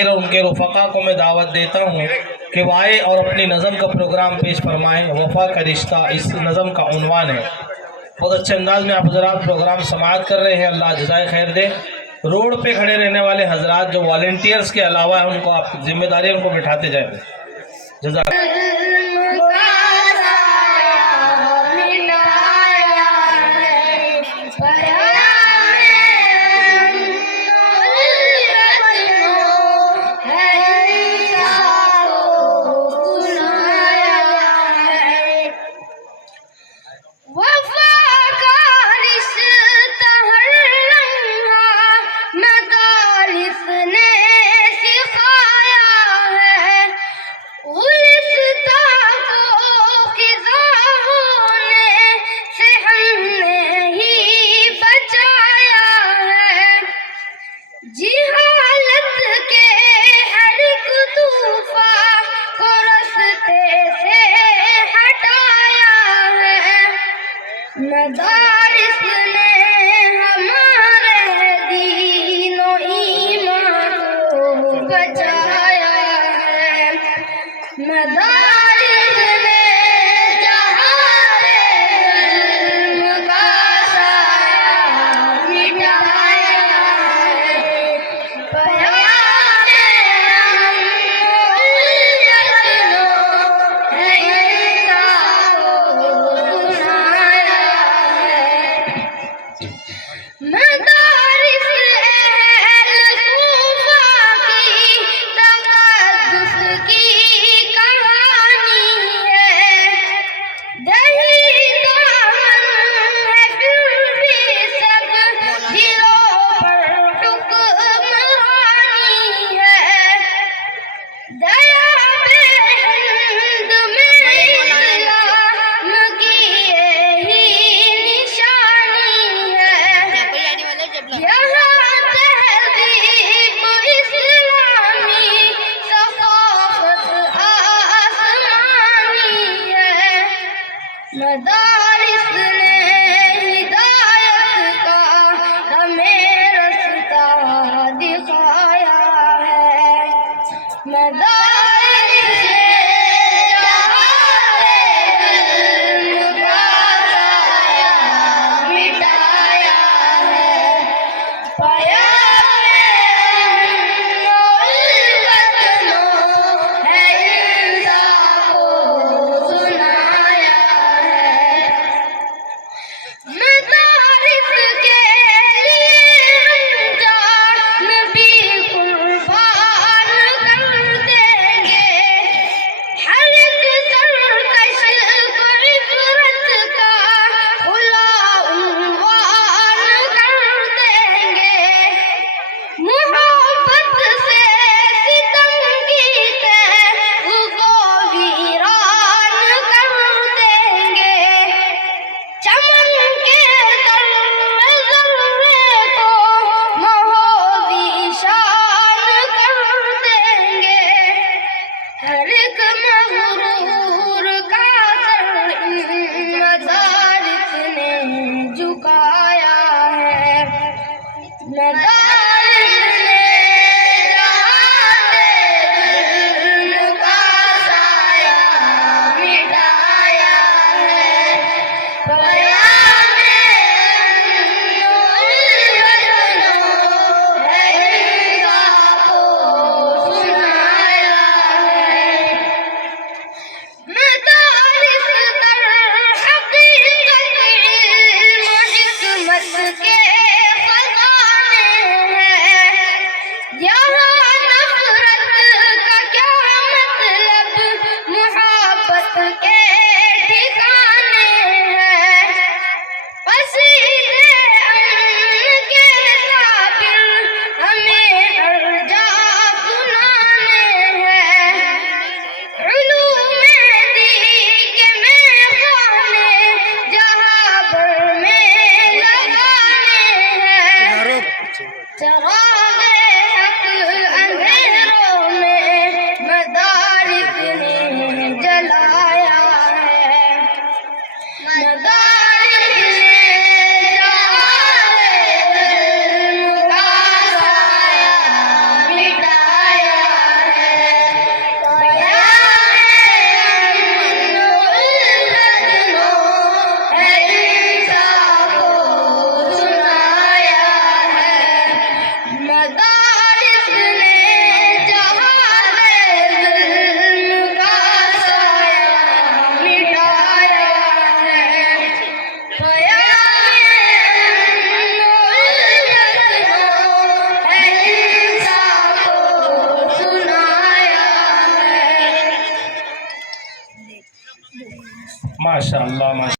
शागिर और उनके रफ़क़ा को मैं दावत देता हूँ कि वो आए और अपनी नज़म का प्रोग्राम पेश फरमाएँ। वफ़ा का रिश्ता इस नज़म का उन्वान है। बहुत अच्छे अंदाज में आप हज़रात प्रोग्राम समाअत कर रहे हैं, अल्लाह जज़ाए खैर दे। रोड पे खड़े रहने वाले हज़रात जो वॉलंटियर्स के अलावा है, उनको आप जिम्मेदारी उनको बिठाते जाए। जज़ाक मदारिस ने हमारे दीनो ईमान को बचाया है। मदारिस ने जहां इल्म का साया मिटाया है। प्यारे मदारिस अहल कूफा की तक़द्दुस की कहानी है। दही दामन है फिर भी सब दिलों पर हुक्मरानी है। दया बेहिंद में इस्लाम की यही निशानी है। यहाँ तहज़ीब इस्लामी सक़ाफ़त आसमानी है। मदारिस ने हिदायत का हमें रास्ता दिखाया है। मदारिस ने जहां इल्म का साया मिटाया है। प्यारे वतनों है इंसाफ को सुनाया है। मदारिस के लिए हम जान भी कुर्बान कर देंगे। हर एक सरकश को इबरत का खुला उन्वान कर देंगे। मोहब्बत से सितम की तह को वीरान कर देंगे। चमन के ज़र्रे ज़र्रे को महोदीशान कर देंगे। हर एक मग़रूर का सर इन मदारिस ने झुकाया है। मदारिस ने जहां इल्म का साया मिटाया है। प्यारे वतनों है इंसाफ को सुनाया है। मदारिस दर हक़ीक़त इल्म हिकमत के खज़ाने हैं। यहाँ नफ़रत का क्या मतलब, मुहब्बत के ठिकाने हैं। क़सीदे अमन के साबिर हमें हर जा सुनाने हैं। उलूमे दी के मेख़ाने जहाँ भर में लगाने हैं। चराग़े हक़ अंधेरों में मदारिस ने जलाया है। मदारिस ने जहां इल्म का साया मिटाया माशाअल्लाह माशा